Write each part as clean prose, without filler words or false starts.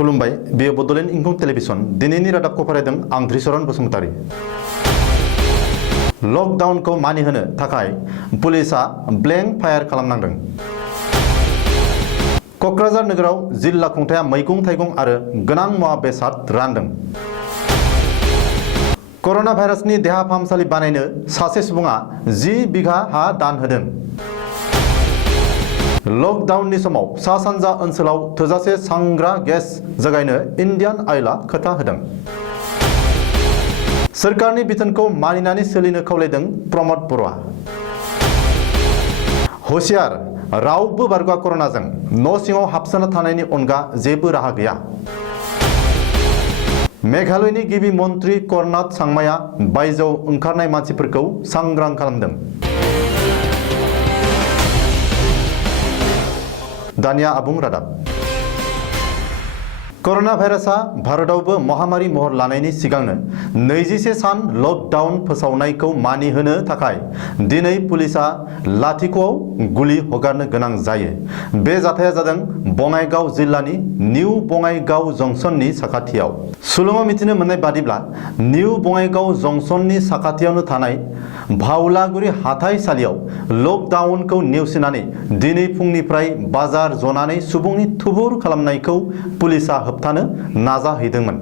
खुलुमबाय बेयो बडलेण्ड इंखं टेलिभिजन दिनैनि रादाबखौ फरायदों आं धृषरन बसुमतारी। लकडाउनखौ मानिहोनो थाखाय पुलिसा ब्लेंक फायार खालामनांदों। कक्राझार नोगोराव जिल्ला खुंथाया मैगं-थाइगं आरो गोनां मुवा बेसाद रानदों। कर'ना भाइरासनि देहा फाहामसालि बानायनो सासे सुबुङा 10 बिघा हा दान होदों। लकडाउननि समाव सा सानजा ओनसोलाव थोजासे सांग्रा गेस जगायनो इन्डियान अइलआ खोथा होदों। सोरखारनि बिथोनखौ मानिनानै सोलिनो खावलायदों प्रमद बर'आ। हुसियार रावबो बारग'आ कर'नाजों न' सिङाव हाबसोना थानायनि अनगा जेबो राहा गैया। मेघालयनि गिबि मन्त्रि कर्नाड सांमाया बायजोआव ओंखारनाय मानसिफोरखौ सांग्रां खालामदों। दानिया आबुं रादाब। कर'ना भाइरासआ भारतआवबो महामारी महर लानायनि सिगांनो 21 सान लकडाउन फोसावनायखौ मानिहोनो थाखाय दिनै पुलिसा लाथिख'आव गुलि हगारनो गोनां जायो। बे जाथाया जादों बङाइगाव जिल्लानि निउ बङाइगाव जंक्शननि साखाथियाव। सुलुङाव मिथिनो मोननाय बादिब्ला निउ बङाइगाव जंक्शननि साखाथियावनो थानाय भावलागुरि हाथाइसालियाव लकडाउनखौ नेवसिनानै दिनै फुंनिफ्राय बाजार जनानै सुबुंनि थुबुर खालामनायखौ पुलिसा होबथानो नाजाहैदोंमोन।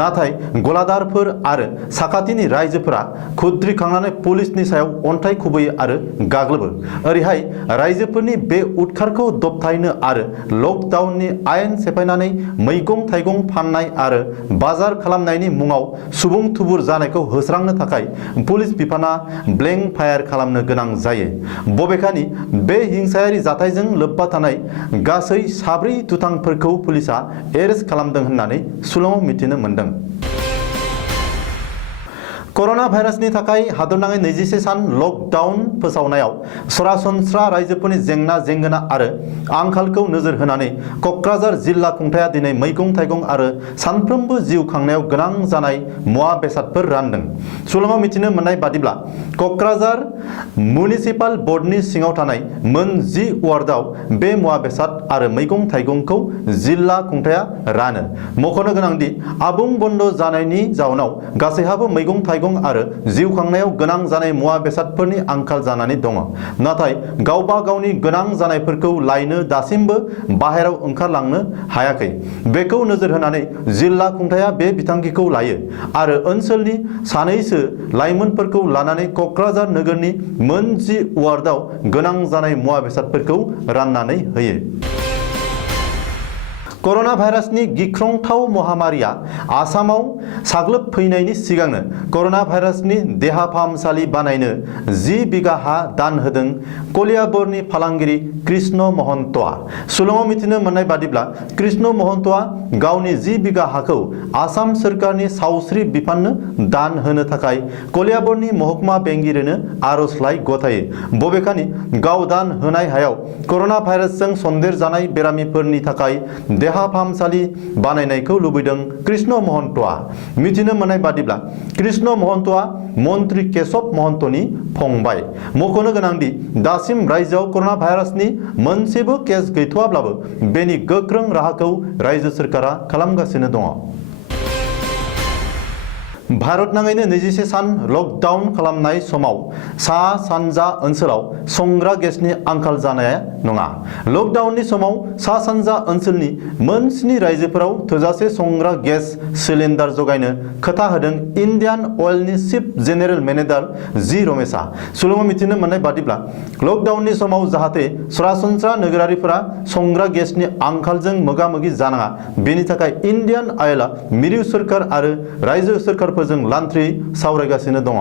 नाथाय गलादारफोर आरो साखाथिनि रायजोफोरा खुद्रिखांनानै पुलिसनि सायाव अन्थाइ खुबैयो आरो गाग्लोबो। ओरैहाय रायजोफोरनि बे उदखारखौ दबथायनो आरो लकडाउननि आयेन सेफायनानै मैगं-थाइगं फाननाय आरो बाजार खालामनायनि मुङाव सुबुं थुबुर जानायखौ होस्रांनो थाखाय पुलिस बिफाना ब्लेंक फायार खालामनो गोनां जायो। बबेखानि बे हिंसायारि जाथायजों लोब्बा थानाय गासै 4 दुथांफोरखौ पुलिसा एरेस्ट खालामदों होननानै सुलुङाव मिथिनो मोनदों। कर'ना भाइरासनि थाखाय हादरनाङै 21 सान लकडाउन फोसावनायाव सरासनस्रा रायजोफोरनि जेंना आरो आंखालखौ नोजोर होनानै कक्राझार जिल्ला खुंथाया दिनै मैगं-थाइगं आरो सानफ्रोमबो जिउ खांनायाव गोनां जानाय मुवा बेसादफोर रानदों। सुलुङाव मिथिनो मोननाय बादिब्ला कक्राझार मिउनिसिपाल बर्डनि सिङाव थानाय मोन 10 वार्डआव बे मुवा बेसाद आरो मैगं-थाइगंखौ जिल्ला खुंथाया रानो। मख'नो गोनांदि आबुं बन्द जानायनि जाउनाव गासैहाबो मैगं-थाइगं आरो जिउ खांनायाव गोनां जानाय मुवा बेसादफोरनि आंखाल जानानै दङ। नाथाय गावबा गावनि गोनां जानायफोरखौ लायनो दासिमबो बाहेराव ओंखारलांनो हायाखै। बेखौ नोजोर होनानै जिल्ला खुंथाया बे बिथांखिखौ लायो आरो ओनसोलनि सानैसो लाइमोनफोरखौ लानानै कक्राझार नोगोरनि मोन 10 वार्डआव गोनां जानाय मुवा बेसादफोरखौ राननानै होयो। कर'ना भाइरासनि गिख्रंथाव महामारिया आसामाव साग्लोबफैनायनि सिगांनो कर'ना भाइरासनि देहा फाहामसालि बानायनो 10 बिघा हा दान होदों कलियाबरनि फालांगिरि कृष्ण महन्तआ। सुलुङाव मिथिनो मोननाय बादिब्ला कृष्ण महन्तआ गावनि 10 बिघा हाखौ आसाम सोरखारनि सावस्रि बिफाननो दान होनो थाखाय कलियाबरनि महकुमा बेंगिरिनो आर'जलाइ गथायो। बबेखानि गाव दान होनाय हायाव कर'ना भाइरासजों सन्देर जानाय बेरामिफोरनि थाखाय देहा फाहामसालि बानायनायखौ लुबैदों कृष्ण महन्तआ। मिथिनो मोननाय बादिब्ला कृष्ण महन्तआ मन्त्रि केशव महन्तनि फंबाय। मख'नो गोनांदि दासिम रायजोआव कर'ना भाइरासनि मोनसेबो केस गैथ'वाब्लाबो बेनि गोख्रों राहाखौ रायजो सोरखारा खालामगासिनो दङ। भारतनाङैनो 21 सान लकडाउन खालामनाय समाव सा सानजा ओनसोलाव संग्रा गेसनि आंखाल जानाया नङा। लकडाउननि समाव सा सानजा ओनसोलनि मोन 7 रायजोफोराव थोजासे संग्रा गेस सिलिन्डार जगायनो खोथा होदों इन्डियान अइलनि चिफ जेनेरेल मेनेजार जी रमेशआ। सुलुङाव मिथिनो मोननाय बादिब्ला लकडाउननि समाव जाहाथे सरासनस्रा नोगोरारिफोरा संग्रा गेसनि आंखालजों मोगा-मोगि जानाङा बेनि थाखाय इन्डियान अइलआ मिरु सोरखार आरो रायजो सोरखारफोरजों लान्थ्रि सावरायगासिनो दङ।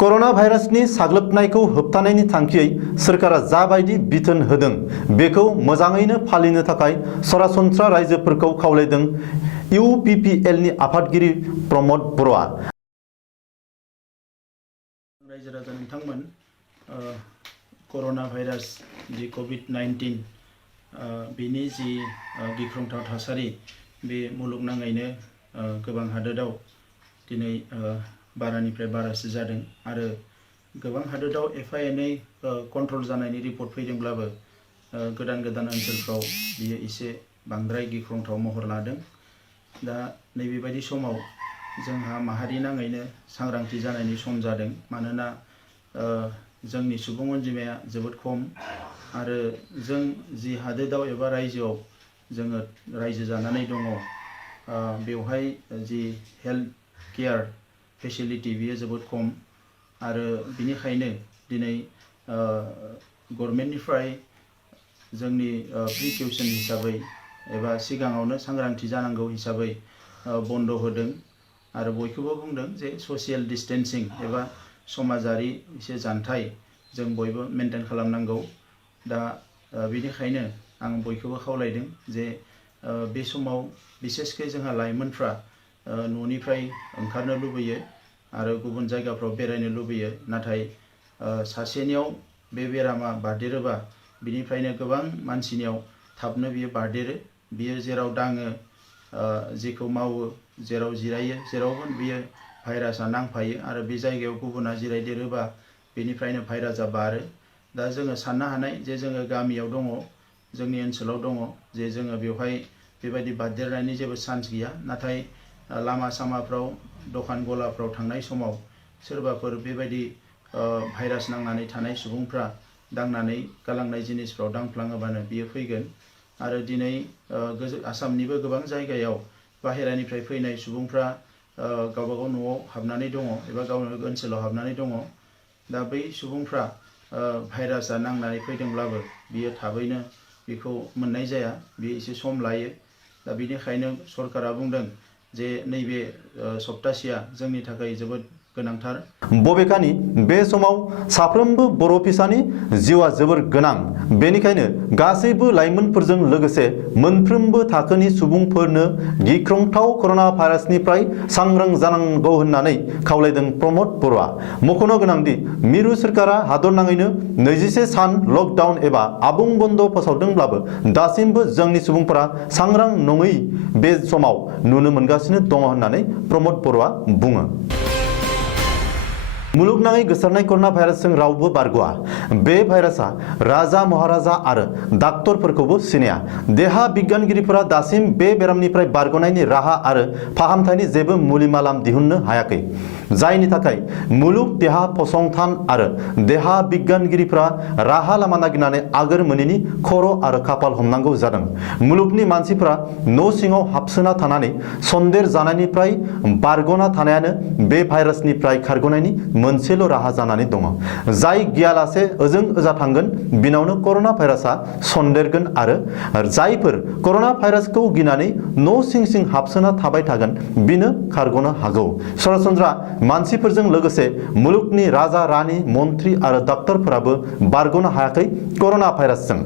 कर'ना भाइरासनि साग्लोबनायखौ होबथानायनि थांखियै सोरखारा जाबायदि बिथोन होदों बेखौ मोजाङैनो फालिनो थाखाय सरासनस्रा रायजोफोरखौ खावलायदों इउपिपिएलनि आफादगिरि प्रमद बर'आ। रायजो राजा नोंथांमोन कर'ना भाइरास जि कभिड-19 बिनि जि गिख्रंथाव थासारि बे मुलुगनाङैनो गोबां हादोराव दिनै बारानिफ्राय बारासो जादों आरो गोबां हादोराव एफा एनै कन्ट्रल जानायनि रिपर्ट फैदोंब्लाबो गोदान ओनसोलफ्राव बियो एसे बांद्राय गिख्रंथाव महर लादों। दा नैबेबायदि समाव जोंहा माहारि नाङैनो सांग्रांथि जानायनि सम जादों। मानोना जोंनि सुबुं अनजिमाया जोबोद खम आरो जों जि हादोराव एबा रायजोआव जोङो रायजो जानानै दङ, बेवहाय जि हेल्थ केयार फेसिलिटि बियो जोबोद खम आरो बिनिखायनो दिनै गभर्नमेन्टनिफ्राय जोंनि प्रिकसन हिसाबै एबा सिगाङावनो सांग्रांथि जानांगौ हिसाबै बन्द होदों आरो बयखौबो बुंदों जे ससियेल डिस्टेन्सिं एबा समाजारि एसे जानथाय जों बयबो मेनटेन खालामनांगौ। दा बेनिखायनो आं बयखौबो खावलायदों जे बे समाव बिसेसकै जोंहा लाइमोनफ्रा न'निफ्राय ओंखारनो लुबैयो आरो गुबुन जायगाफ्राव बेरायनो लुबैयो। नाथाय सासेनियाव बे बेरामा बारदेरोबा बिनिफ्रायनो गोबां मानसिनियाव थाबनो बियो बारदेरो। बियो जेराव दाङो, जेखौ मावो, जेराव जिरायो, जेरावबो बियो भाइरासआ नांफायो आरो बे जायगायाव गुबुना जिरायदेरोबा बेनिफ्रायनो भाइरासआ बारो। दा जोङो साननो हानाय जे जोङो गामियाव दङ, जोंनि ओनसोलाव दङ, जे जोङो बेवहाय बेबायदि बारदेरनायनि जेबो चान्स गैया। नाथाय लामा सामाफ्राव दखान गलाफ्राव थांनाय समाव सोरबाफोर बेबायदि भाइरास नांनानै थानाय सुबुंफ्रा दांनानै गालांनाय जिनिसफ्राव दांफ्लाङोबानो बियो फैगोन। आरो दिनै आसामनिबो गोबां जायगायाव बाहेरानिफ्राय फैनाय सुबुंफ्रा गावबागाव न'आव हाबनानै दङ एबा गावनि ओनसोलाव हाबनानै दङ। दा बै सुबुंफ्रा भाइरासआ नांनानै फैदोंब्लाबो बियो थाबैनो बेखौ मोननाय जाया, बियो एसे सम लायो। दा बिनिखायनो सरकारा बुंदों जे नैबे सप्तासेया जोंनि थाखाय जोबोद गोनांथार। बबेखानि बे समाव साफ्रोमबो बर' फिसानि जिउआ जोबोर गोनां। बेनिखायनो गासैबो लाइमोनफोरजों लोगोसे मोनफ्रोमबो थाखोनि सुबुंफोरनो गिख्रंथाव कर'ना भाइरासनिफ्राय सांग्रां जानांगौ होननानै खावलायदों प्रमद बर'आ। मख'नो गोनांदि मिरु सोरखारा हादरनाङैनो 21 सान लकडाउन एबा आबुं बन्द फोसावदोंब्लाबो दासिमबो जोंनि सुबुंफोरा सांग्रां नङै बे समाव नुनो मोनगासिनो दङ होननानै प्रमद बर'आ बुङो। मुलुगनाङै गोसारनाय कर'ना भाइरासजों रावबो बारग'आ। बे भाइरासआ राजा महाराजा आरो डाक्टरफोरखौबो सिनाया। देहा बिगियानगिरिफोरा दासिम बे बेरामनिफ्राय बारग'नायनि राहा आरो फाहामथायनि जेबो मुलि मालाम दिहुननो हायाखै। जायनि थाखाय मुलुग देहा फसंथान आरो देहा बिगियानगिरिफोरा राहा लामा नागिरनानै आगोर मोनैनि खर' आरो खाफाल हमनांगौ जादों। मुलुगनि मानसिफोरा न' सिङाव हाबसोना थानानै सन्देर जानायनिफ्राय बारग'ना थानायानो बे भाइरासनिफ्राय खारग'नायनि मोनसेल' राहा जानानै दङ। जाय गियालासे ओजों ओजा थांगोन बिनावनो कर'ना भाइरासआ सन्देरगोन आरो जायफोर कर'ना भाइरासखौ गिनानै न' सिं सिं हाबसोना थाबाय थागोन बिनो खारग'नो हागौ। सरासनस्रा मानसिफोरजों लोगोसे मुलुगनि राजा रानि मन्त्रि आरो डाक्टरफोराबो बारग'नो हायाखै कर'ना भाइरासजों।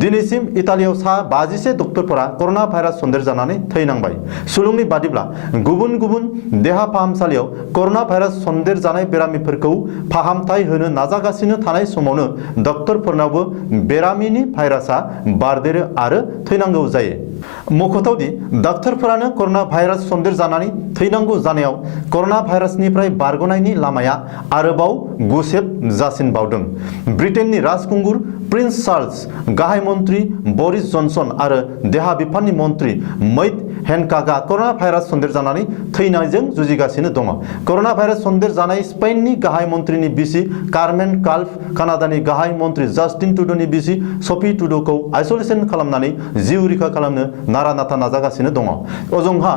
दिनैसिम इटालियाव सा 57 डक्टरफोरा कर'ना भाइरास सन्देर जानानै थैनांबाय। सुलुंनि बादिब्ला गुबुन गुबुन देहा फाहामसालियाव कर'ना भाइरास सन्देर जानाय बेरामिफोरखौ फाहामथाय होनो नाजागासिनो थानाय समावनो डक्टरफोरनावबो बेरामिनि भाइरासआ बारदेरो आरो थैनांगौ जायो। मख'थावदि डाक्टरफोरानो कर'ना भाइरास सन्देर जानानै थैनांगौ जानायाव कर'ना भाइरासनिफ्राय बारग'नायनि लामाया आरोबाव गुसेब जासिनबावदों। ब्रिटेननि राजखुंगुर प्रिन्स चार्ल्स, गाहाय मन्त्रि बरिस जनसन आरो देहा बिफाननि मन्त्रि मैट हेनकाकआ कर'ना भाइरास सन्देर जानानै थैनायजों जुजिगासिनो दङ। कर'ना भाइरास सन्देर जानाय स्पेननि गाहाय मन्त्रिनि बिसि कार्मेन काल्फ, कानाडानि गाहाय मन्त्रि जास्टिन ट्रुड'नि बिसि सफी ट्रुड'खौ आइसोलेसन खालामनानै जिउ रैखा खालामनो नारा नाथा नाजागासिनो दङ। ओजोंहा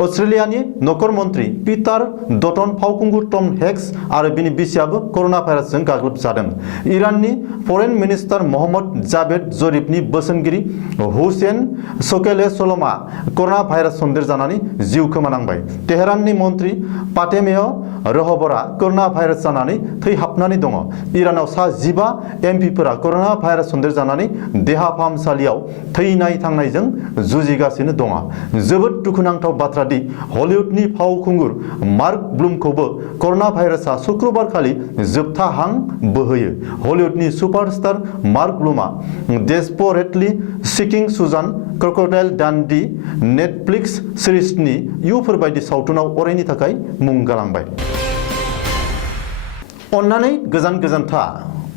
अस्ट्रेलियानि नखर मन्त्रि पिटार डटन, फावखुंगुर टम हेक्स आरो बिनि बिसियाबो कर'ना भाइरासजों गाग्लोबजादों। इराननि फरेन मिनिस्टार मोहम्मद जावेद जरिफनि बोसोनगिरि हुसेन शकेले-सलमआ कर'ना भाइरास सन्देर जानानै जिउ खोमानांबाय। तेहराननि मन्त्रि फातेमेह रहबरा कर'ना भाइरास जानानै थैहाबनानै दङ। इरानाव सा 15 एमपिफोरा कर'ना भाइरास सन्देर जानानै देहा फाहामसालियाव थैनाय थांनायजों जुजिगासिनो दङ। जोबोद दुखुनांथाव बाथ्रा दि हलिउडनि फावखुंगुर मार्क ब्लुमखौबो कर'ना भाइरासआ शुक्रबारखालि जोबथा हां बोहोयो। हलिउडनि सुपारस्टार मार्क ब्लुमआ desperately seeking Susan, Crocodile Dundee, Netflix सिरिजनि इउफोर बायदि सावथुनाव अरायनि थाखाय मुं गालांबाय। अन्नानै गोजान गोजान था,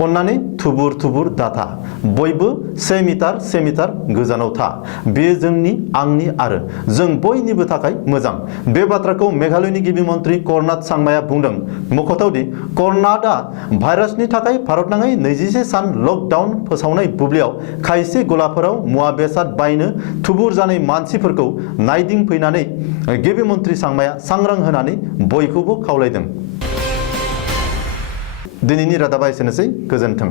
अन्नानै थुबुर थुबुर दाथा। बयबो 1 मिटार गोजानाव था। बेयो जोंनि आंनि आरो जों बयनिबो थाखाय मोजां। बे बाथ्राखौ मेघालयनि गिबि मन्त्रि कर्नाड सांमाया बुंदों। मख'थावदि कर्नाडआ भाइरासनि थाखाय भारतनाङै 21 सान लकडाउन फोसावनाय बुब्लियाव खायसे गलाफोराव मुवा बेसाद बायनो थुबुर जानाय मानसिफोरखौ नायदिंफैनानै गिबि मन्त्रि सांमाया सांग्रां होनानै बयखौबो खावलायदों। दिनैनि रादाबा एसेनोसै। गोजोन्थों।